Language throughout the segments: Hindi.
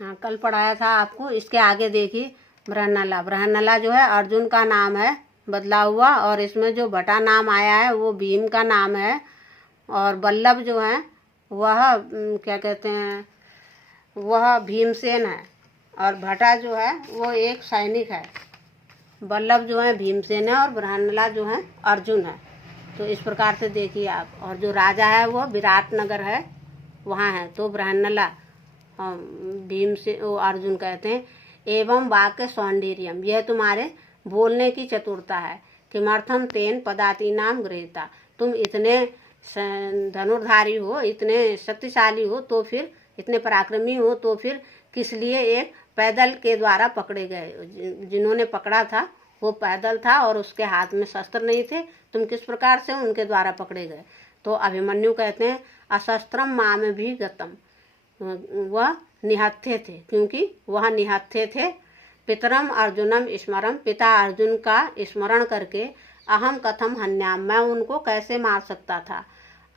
हाँ, कल पढ़ाया था आपको। इसके आगे देखिए, बृहन्नला। बृहन्नला जो है अर्जुन का नाम है बदला हुआ, और इसमें जो भटा नाम आया है वो भीम का नाम है। और बल्लभ जो है वह क्या कहते हैं, वह भीमसेन है। और भटा जो है वो एक सैनिक है। बल्लभ जो है भीमसेन है और बृहन्नला जो है अर्जुन है। तो इस प्रकार से देखिए आप। और जो राजा है वो विराटनगर है, वहाँ है। तो बृहन्नला भीम से वो अर्जुन कहते हैं। एवं वाक्य सौंदर्यम, यह तुम्हारे बोलने की चतुरता है। किमर्थम तेन पदाति नाम गृहीता, तुम इतने धनुर्धारी हो, इतने शक्तिशाली हो, तो फिर इतने पराक्रमी हो, तो फिर किस लिए एक पैदल के द्वारा पकड़े गए। जिन्होंने पकड़ा था वो पैदल था और उसके हाथ में शस्त्र नहीं थे, तुम किस प्रकार से उनके द्वारा पकड़े गए। तो अभिमन्यु कहते हैं अशस्त्रम माम भी गतम, वह निहत्थे थे, क्योंकि वह निहत्थे थे। पितरम अर्जुनम स्मरम, पिता अर्जुन का स्मरण करके अहम कथम हन्याम, मैं उनको कैसे मार सकता था।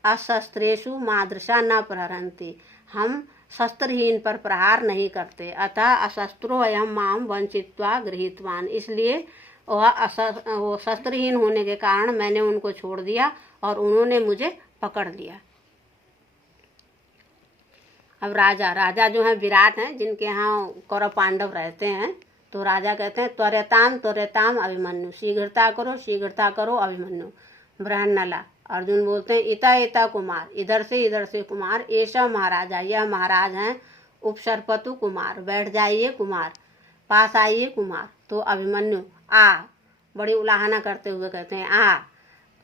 अशस्त्रेषु मादृशा न प्रहरन्ति, हम शस्त्रहीन पर प्रहार नहीं करते। अतः अशस्त्रो अयम माम वंचित्वा गृहीतवान, इसलिए वो शस्त्रहीन होने के कारण मैंने उनको छोड़ दिया और उन्होंने मुझे पकड़ लिया। अब राजा जो है विराट हैं, जिनके यहाँ कौरव पांडव रहते हैं। तो राजा कहते हैं त्वरेताम अभिमन्यु, शीघ्रता करो अभिमन्यु। बृहन्नला, अर्जुन बोलते हैं इता कुमार, इधर से कुमार। ऐसा महाराजा, यह महाराज हैं। उपसर्पतु कुमार, बैठ जाइए कुमार, पास आइए कुमार। तो अभिमन्यु आ, बड़ी उलाहना करते हुए कहते हैं आ।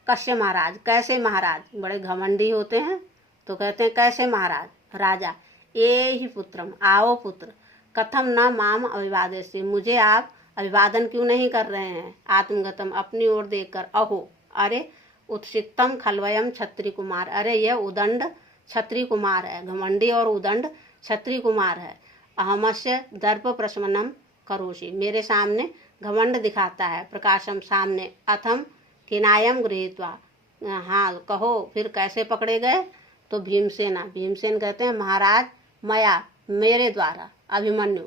कश्य महाराज, कैसे महाराज, बड़े घमंडी होते हैं। तो कहते हैं कैसे महाराज। राजा, ए ही पुत्रम, आओ पुत्र। कथम न माम अभिवादेस्य, मुझे आप अभिवादन क्यों नहीं कर रहे हैं। आत्मगतम, अपनी ओर देखकर। अहो, अरे उत्सितम खलवयम क्षत्रिय कुमार, अरे यह उदंड क्षत्रिय कुमार है। घमंडी और उदंड क्षत्रिय कुमार है। अहमस्य दर्प प्रशमनम करोषि, मेरे सामने घमंड दिखाता है। प्रकाशम, सामने। अथम किनायम गृहीत्वा, हाँ कहो फिर कैसे पकड़े गए। तो भीमसेन कहते हैं महाराज मया, मेरे द्वारा। अभिमन्यु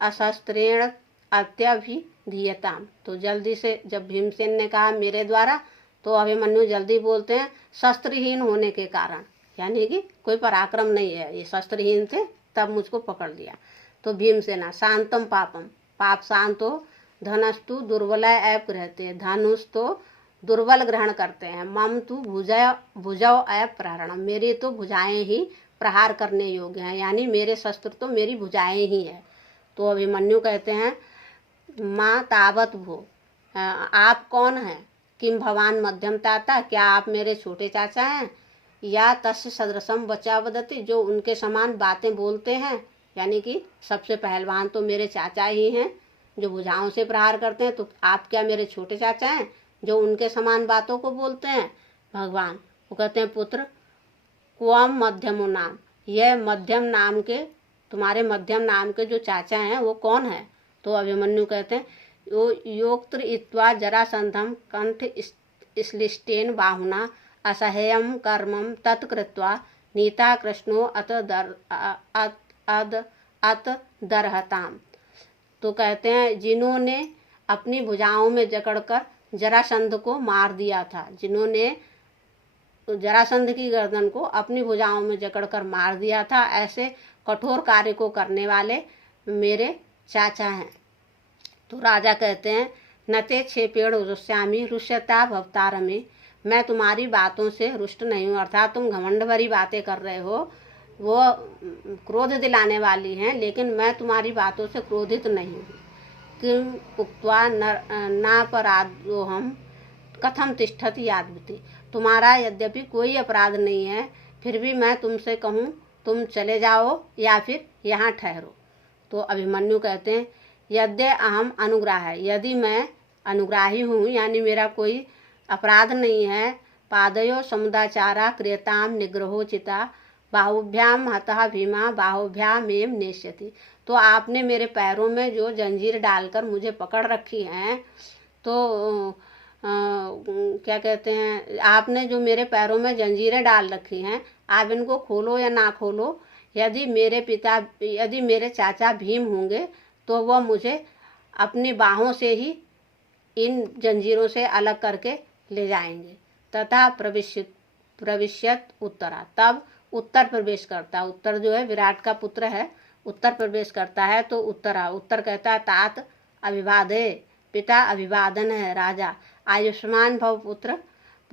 अशस्त्रेण अत्यभिधीयताम, तो जल्दी से जब भीमसेन ने कहा मेरे द्वारा, तो अभिमन्यु जल्दी बोलते हैं शस्त्रहीन होने के कारण, यानी कि कोई पराक्रम नहीं है, ये शस्त्रहीन थे तब मुझको पकड़ लिया। तो भीमसेना शांतम पापम, पाप शांत हो। धनस्तु दुर्बल ऐप रहते हैं, धनुष तो दुर्बल ग्रहण करते हैं। मम तु भुजव ऐप प्रहरणम, मेरी तो भुजाएं ही प्रहार करने योग्य हैं, यानी मेरे शस्त्र तो मेरी भुजाएं ही है। तो अभिमन्यु कहते हैं माँ तावत भो, आप कौन हैं। किम भवान मध्यम ताता, क्या आप मेरे छोटे चाचा हैं। या तस्य सदृशम बचा बदती, जो उनके समान बातें बोलते हैं, यानी कि सबसे पहलवान तो मेरे चाचा ही हैं जो भुजाओं से प्रहार करते हैं। तो आप क्या मेरे छोटे चाचा हैं जो उनके समान बातों को बोलते हैं। भगवान वो कहते हैं पुत्र क्वम मध्यमो नाम, यह मध्यम नाम के, तुम्हारे मध्यम नाम के जो चाचा हैं वो कौन है। तो अभिमन्यु कहते हैं योक्त्र इत्वा जरासंधम कंठ श्लिष्टेन बाहुना असह्यम कर्मम तत्कृत्वा नीता कृष्णो अत दरहताम। तो कहते हैं जिन्होंने अपनी भुजाओं में जकड़कर जरासंध को मार दिया था, जिन्होंने जरासंध की गर्दन को अपनी भुजाओं में जकड़कर मार दिया था, ऐसे कठोर कार्य को करने वाले मेरे चाचा हैं। तो राजा कहते हैं नते छे पेड़ रुष्यामी रुष्यता भवतार में, मैं तुम्हारी बातों से रुष्ट नहीं हूँ, अर्थात तुम घमंड भरी बातें कर रहे हो, वो क्रोध दिलाने वाली हैं, लेकिन मैं तुम्हारी बातों से क्रोधित नहीं हूँ। किम उक्त्वा नापराधोहम कथम तिष्ठति यादवती, तुम्हारा यद्यपि कोई अपराध नहीं है, फिर भी मैं तुमसे कहूँ तुम चले जाओ या फिर यहाँ ठहरो। तो अभिमन्यु कहते हैं यद्य अहम अनुग्राह है, यदि मैं अनुग्राही हूँ, यानी मेरा कोई अपराध नहीं है। पादयो समुदाचारा क्रियताम निग्रहोचिता बाहुभ्याम हतः भीमा बाहुभ्याम एवं नेष्यति, तो आपने मेरे पैरों में जो जंजीर डालकर मुझे पकड़ रखी हैं, तो क्या कहते हैं, आपने जो मेरे पैरों में जंजीरें डाल रखी हैं, आप इनको खोलो या ना खोलो, यदि मेरे चाचा भीम होंगे तो वह मुझे अपनी बाहों से ही इन जंजीरों से अलग करके ले जाएंगे। तथा प्रविश्यत उत्तरा, तब उत्तर प्रवेश करता। उत्तर जो है विराट का पुत्र है, उत्तर प्रवेश करता है तो उत्तर कहता है तात अभिवादे, पिता अभिवादन है राजा, आयुष्मान भव पुत्र,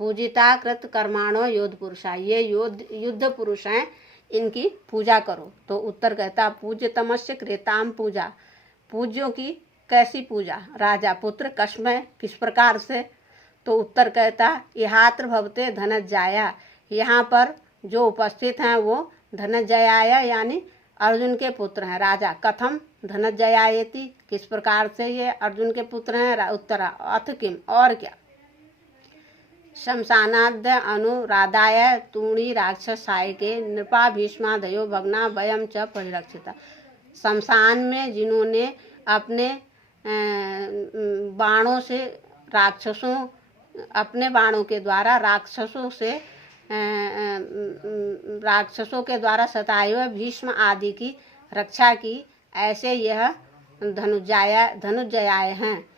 पूजिता कृत कर्माणो योद्ध पुरुषा, ये युद्ध पुरुष हैं, इनकी पूजा करो। तो उत्तर कहता पूज्य तमस्य क्रेताम पूजा, पूज्यों की कैसी पूजा? राजा पुत्र कस्मय, किस प्रकार से? तो उत्तर कहता इहात्र भवते धनज्जाया, यहाँ पर जो उपस्थित हैं वो धनज्जयाय यानी अर्जुन के पुत्र हैं। राजा कथम धनज्जयायति, किस प्रकार से ये अर्जुन के पुत्र हैं? उत्तर अथ किम, और क्या? शमशानाद्य अनुराधाय तूणी राक्षसाय के नृपा भीष्मादयो भगना वयम च परिरक्षिता, शमशान में जिन्होंने अपने बाणों से अपने बाणों के द्वारा राक्षसों के द्वारा सताए हुए भीष्म आदि की रक्षा की, ऐसे यह धनुजयाय हैं।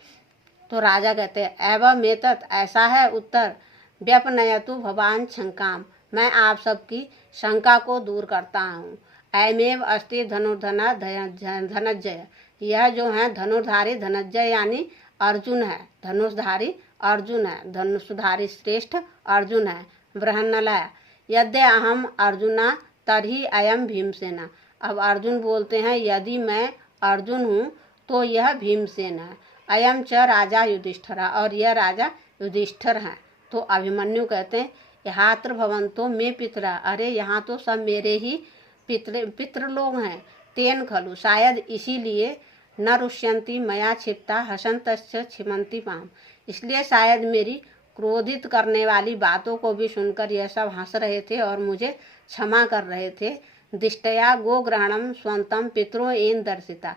तो राजा कहते हैं एवं एतत्, ऐसा है उत्तर, व्यपनयतु भवान शंकाम, मैं आप सबकी शंका को दूर करता हूँ। अयमेव अस्ति धनुर्धना धनंजय, यह जो है धनुर्धारी धनंजय यानी अर्जुन है, धनुषधारी अर्जुन है, धनुषधारी श्रेष्ठ अर्जुन है। बृहन्नलय यद्य अहम अर्जुना तर्हि अयम भीमसेना, अब अर्जुन बोलते हैं यदि मैं अर्जुन हूँ तो यह भीमसेन है। अयम च राजा युधिष्ठिर, और यह राजा युधिष्ठिर हैं। तो अभिमन्यु कहते हैं यहात्र भवंतो मे पितरा, अरे यहाँ तो सब मेरे ही पितृ लोग हैं। तेन खलु, शायद इसीलिए न रुष्यंती मया क्षिप्ता हसंतश्च क्षिमंती पाम, इसलिए शायद मेरी क्रोधित करने वाली बातों को भी सुनकर यह सब हंस रहे थे और मुझे क्षमा कर रहे थे। दिष्टया गोग्रहणम स्वंतम पितरो एन दर्शिता,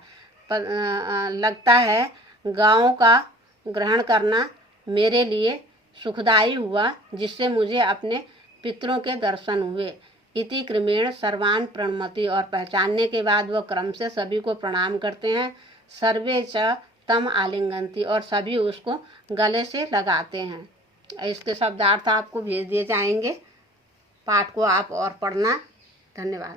लगता है गाँव का ग्रहण करना मेरे लिए सुखदायी हुआ, जिससे मुझे अपने पितरों के दर्शन हुए। इति क्रमेण सर्वान प्रणमति, और पहचानने के बाद वह क्रम से सभी को प्रणाम करते हैं। सर्वे च तम आलिंगंती, और सभी उसको गले से लगाते हैं। इसके शब्दार्थ आपको भेज दिए जाएंगे, पाठ को आप और पढ़ना। धन्यवाद।